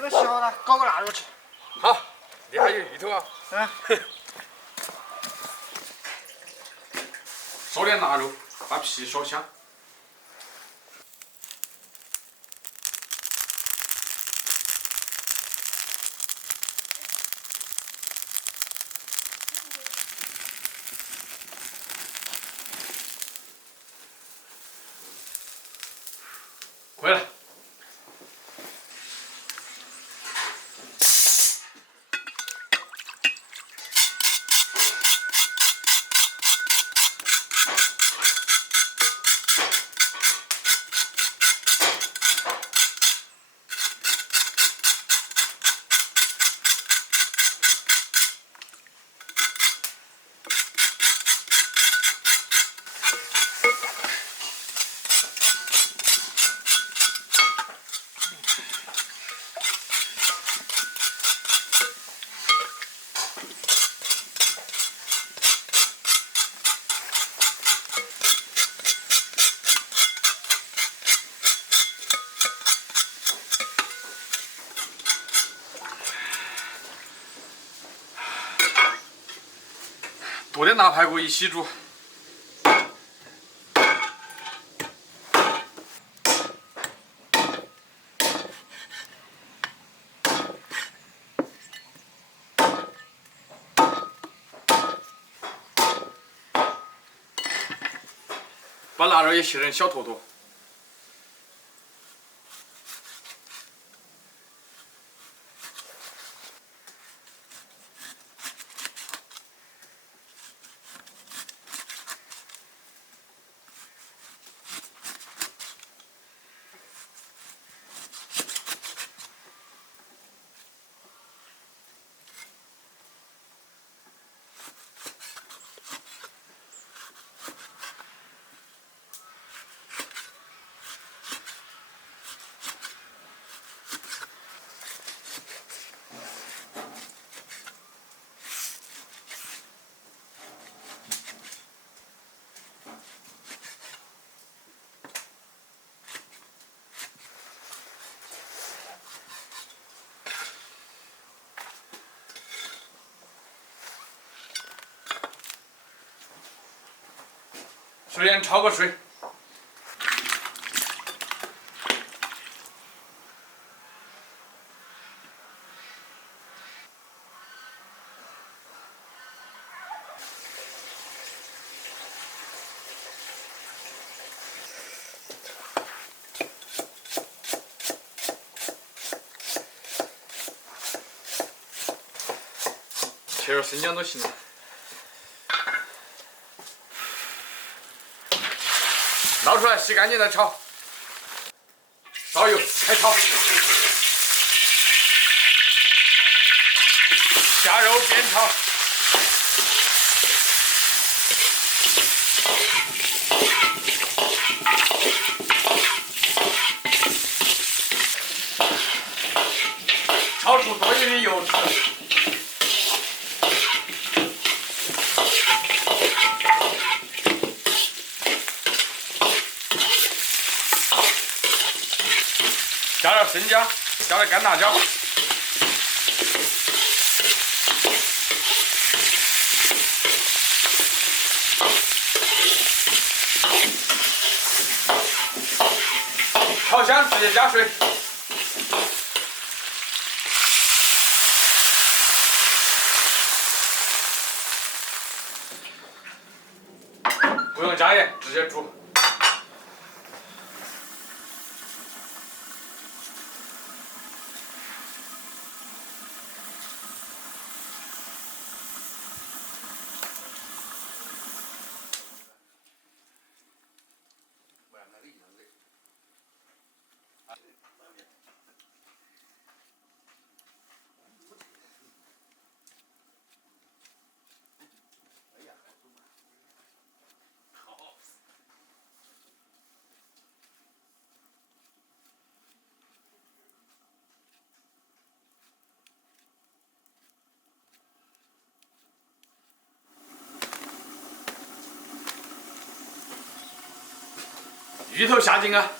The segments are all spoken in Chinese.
这都小了，搞个腊肉吃。好，你还有芋头啊？嗯。烧点腊肉，把皮烧香。回来。多点腊排骨一起煮。把腊肉也切成小坨坨。首先焯个水，切点生姜都行了。捞出来洗干净再炒，烧油开炒，下肉煸炒，炒出多余的油脂。加点生姜，加点干辣椒，炒香直接加水。不用加盐，直接煮。芋头下进啊，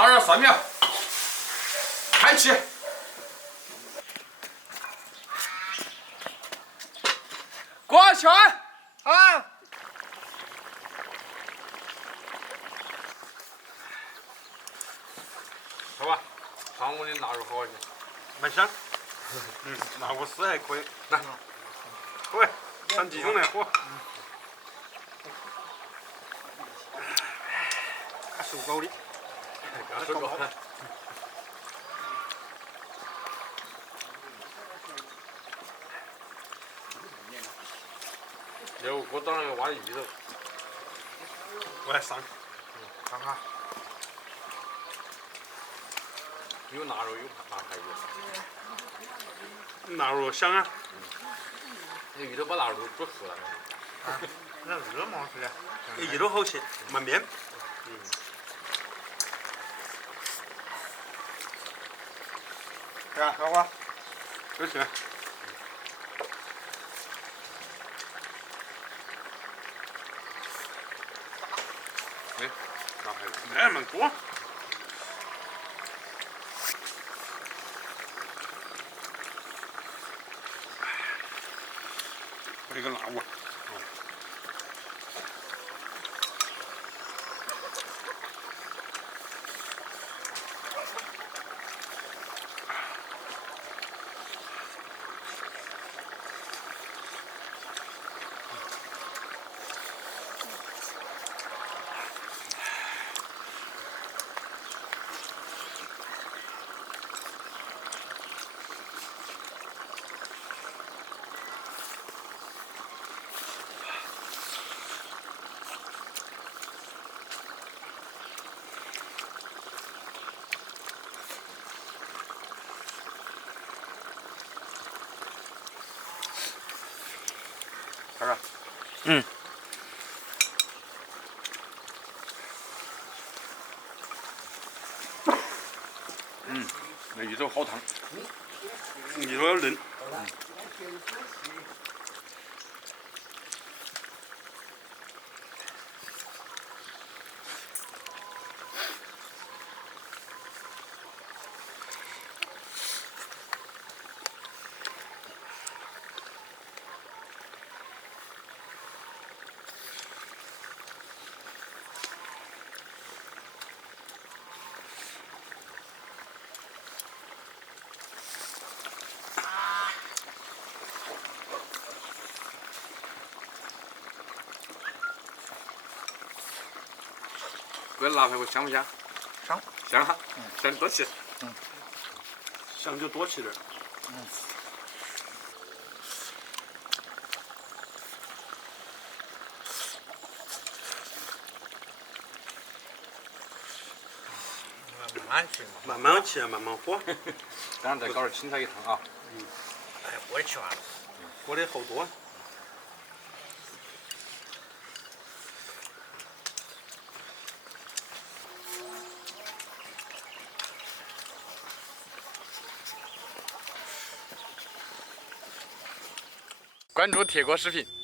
撒点蒜苗，开气。过圈啊！好吧，看我的腊肉好好吃，蛮香。那我丝还可以，来，各位上鸡胸来喝。手搞的，手搞。要不我当那个挖的鱼肉，我来上，看看。有腊肉，有大排骨。腊肉香啊！那鱼头把腊肉煮熟了。那热嘛是的。鱼头好吃，蛮面。是吧，小伙？都行。哎，大排骨，哎，蛮多。这个辣味。看看。那鱼头好烫。鱼头要嫩。这腊排骨香不香？香。香哈。香多起。香就多起点。慢吃嘛。慢慢吃，慢慢喝。然后再搞点青菜一汤啊。哎，我也吃完了。喝的好多。关注铁锅视频。